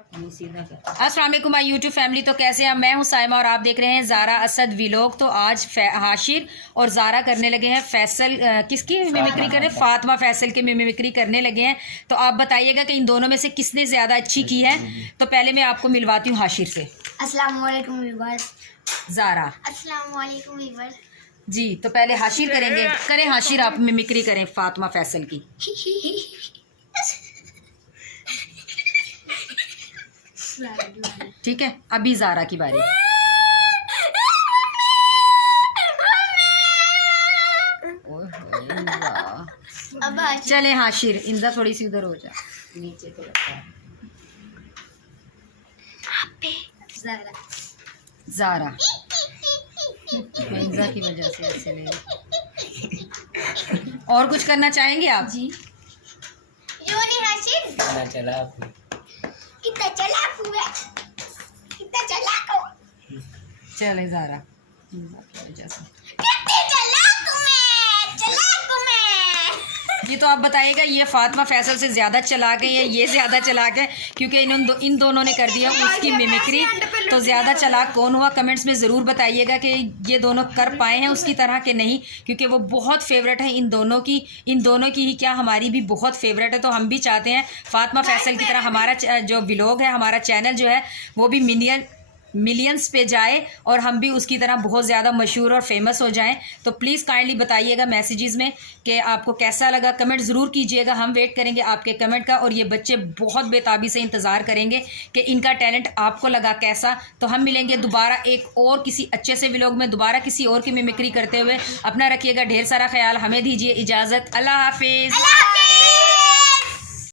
अस्सलाम वालेकुम my YouTube family. तो कैसे हैं? मैं हूं साइमा और आप देख रहे हैं ज़ारा असद व्लॉग। तो आज हाशिर और ज़ारा करने लगे हैं फैसल किसकी मिमिक्री करें, फातिमा फैसल की मिमिक्री करने लगे हैं। तो आप बताइएगा कि इन दोनों में से किसने ज़्यादा अच्छी की है। तो पहले मैं आपको मिलवाती हूँ हाशिर से। अस्सलाम वालेकुम व्यूअर्स। ज़ारा अस्सलाम वालेकुम व्यूअर्स। जी, तो पहले हाशिर करेंगे। करें हाशिर, आप मिमिक्री करें फातिमा फैसल की। ठीक है, अभी ज़ारा की बारी। चले हाशिर, इंजा थोड़ी सी उधर हो जा, नीचे तो रखा है। ज़ारा इंजा की वजह से ऐसे ले। और कुछ करना चाहेंगे आप? जी कितना चालाक हुआ, कितना चालाक हो। चले ज़ारा इंजा की वजह से। ये तो आप बताइएगा, ये फातिमा फैसल से ज़्यादा चलाक है या ये ज़्यादा चलाक है? क्योंकि इन दोनों ने कर दिया उसकी मिमिक्री। तो ज़्यादा चलाक कौन हुआ, कमेंट्स में ज़रूर बताइएगा कि ये दोनों कर पाए हैं उसकी तरह के नहीं। क्योंकि वो बहुत फेवरेट है इन दोनों की ही क्या, हमारी भी बहुत फेवरेट है। तो हम भी चाहते हैं फातिमा फैसल की तरह हमारा जो व्लॉग है, हमारा चैनल जो है वो भी मिलियंस पे जाए और हम भी उसकी तरह बहुत ज़्यादा मशहूर और फेमस हो जाएं। तो प्लीज़ काइंडली बताइएगा मैसेजेस में कि आपको कैसा लगा। कमेंट ज़रूर कीजिएगा, हम वेट करेंगे आपके कमेंट का। और ये बच्चे बहुत बेताबी से इंतज़ार करेंगे कि इनका टैलेंट आपको लगा कैसा। तो हम मिलेंगे दोबारा एक और किसी अच्छे से व्लॉग में, दोबारा किसी और की मिमिक्री करते हुए। अपना रखिएगा ढेर सारा ख्याल, हमें दीजिए इजाज़त। अल्लाह हाफिज़।